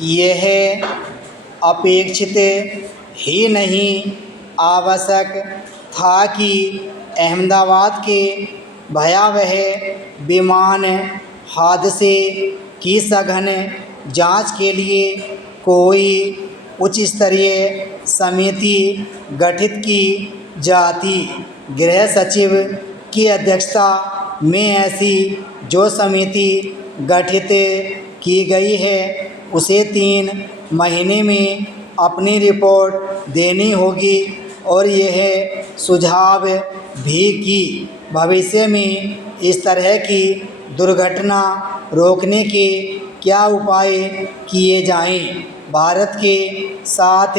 यह अपेक्षित ही नहीं आवश्यक था कि अहमदाबाद के भयावह विमान हादसे की सघन जांच के लिए कोई उच्च स्तरीय समिति गठित की जाती। गृह सचिव की अध्यक्षता में ऐसी जो समिति गठित की गई है उसे 3 महीने में अपनी रिपोर्ट देनी होगी और यह सुझाव भी कि भविष्य में इस तरह की दुर्घटना रोकने के क्या उपाय किए जाएं। भारत के साथ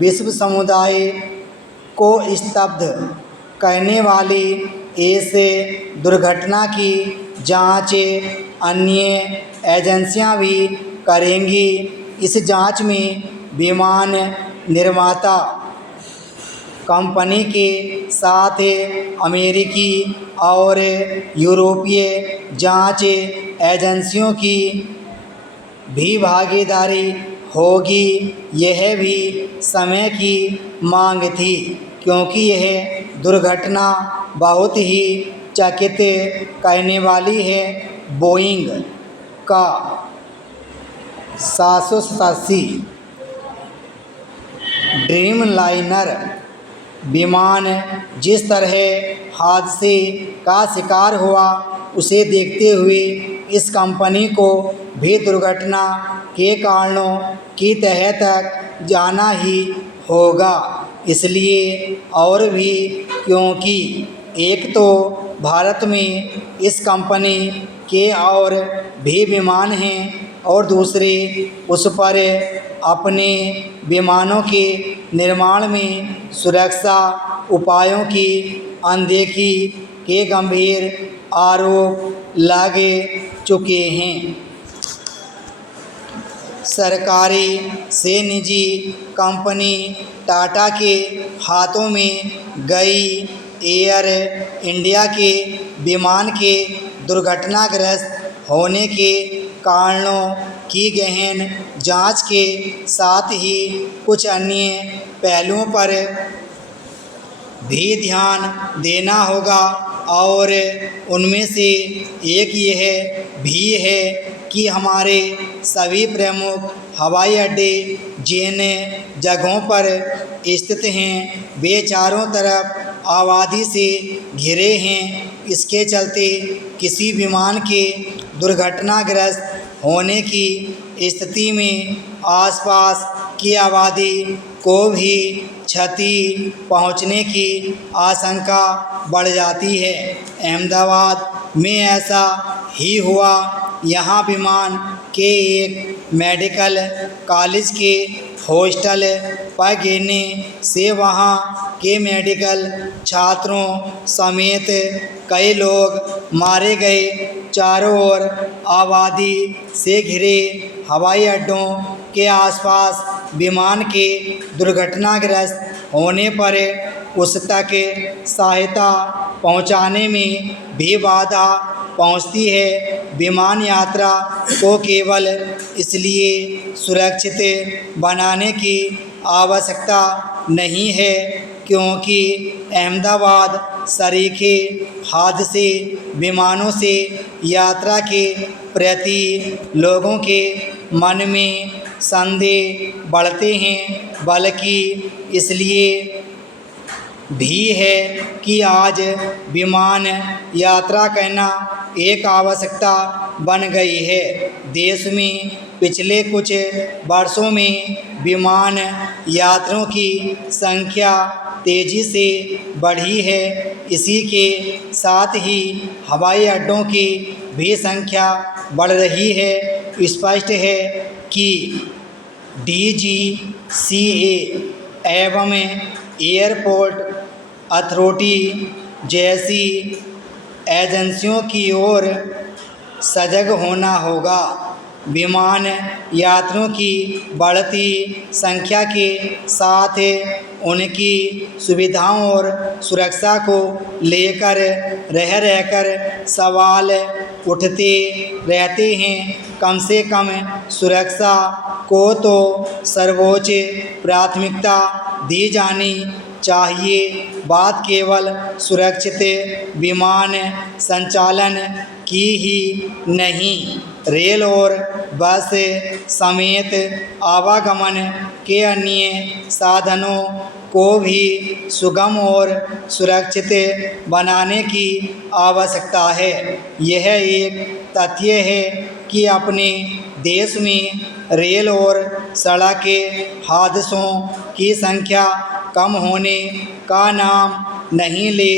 विश्व समुदाय को स्तब्ध करने वाली इस दुर्घटना की जांच अन्य एजेंसियां भी करेंगी। इस जांच में विमान निर्माता कंपनी के साथ अमेरिकी और यूरोपीय जांच एजेंसियों की भी भागीदारी होगी। यह भी समय की मांग थी क्योंकि यह दुर्घटना बहुत ही चकित करने वाली है। बोइंग का 787 ड्रीमलाइनर विमान जिस तरह हादसे का शिकार हुआ उसे देखते हुए इस कंपनी को भी दुर्घटना के कारणों की तह तक जाना ही होगा। इसलिए और भी क्योंकि एक तो भारत में इस कंपनी के और भी विमान हैं और दूसरे उस पर अपने विमानों के निर्माण में सुरक्षा उपायों की अनदेखी के गंभीर आरोप लगे चुके हैं। सरकारी से निजी कंपनी टाटा के हाथों में गई एयर इंडिया के विमान के दुर्घटनाग्रस्त होने के कारणों की गहन जांच के साथ ही कुछ अन्य पहलुओं पर भी ध्यान देना होगा और उनमें से एक यह भी है कि हमारे सभी प्रमुख हवाई अड्डे जिन जगहों पर स्थित हैं वे चारों तरफ आबादी से घिरे हैं। इसके चलते किसी विमान के दुर्घटनाग्रस्त होने की स्थिति में आसपास की आबादी को भी क्षति पहुंचने की आशंका बढ़ जाती है। अहमदाबाद में ऐसा ही हुआ। यहाँ विमान के एक मेडिकल कॉलेज के हॉस्टल पर गिरने से वहाँ के मेडिकल छात्रों समेत कई लोग मारे गए। चारों ओर आबादी से घिरे हवाई अड्डों के आसपास विमान के दुर्घटनाग्रस्त होने पर उस तक सहायता पहुंचाने में भी बाधा पहुंचती है। विमान यात्रा को केवल इसलिए सुरक्षित बनाने की आवश्यकता नहीं है क्योंकि अहमदाबाद सरीखे हादसे विमानों से यात्रा के प्रति लोगों के मन में संदेह बढ़ते हैं, बल्कि इसलिए भी है कि आज विमान यात्रा करना एक आवश्यकता बन गई है। देश में पिछले कुछ वर्षों में विमान यात्रियों की संख्या तेज़ी से बढ़ी है। इसी के साथ ही हवाई अड्डों की भी संख्या बढ़ रही है। स्पष्ट है कि DGCA एवं एयरपोर्ट अथॉरिटी जैसी एजेंसियों की ओर सजग होना होगा। विमान यात्रियों की बढ़ती संख्या के साथ उनकी सुविधाओं और सुरक्षा को लेकर रहकर सवाल उठते रहते हैं। कम से कम सुरक्षा को तो सर्वोच्च प्राथमिकता दी जानी चाहिए। बात केवल सुरक्षित विमान संचालन की ही नहीं, रेल और बस समेत आवागमन के अन्य साधनों को भी सुगम और सुरक्षित बनाने की आवश्यकता है। यह एक तथ्य है कि अपने देश में रेल और सड़क हादसों की संख्या कम होने का नाम नहीं ले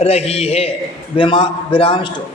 रही है। विराम स्टॉप।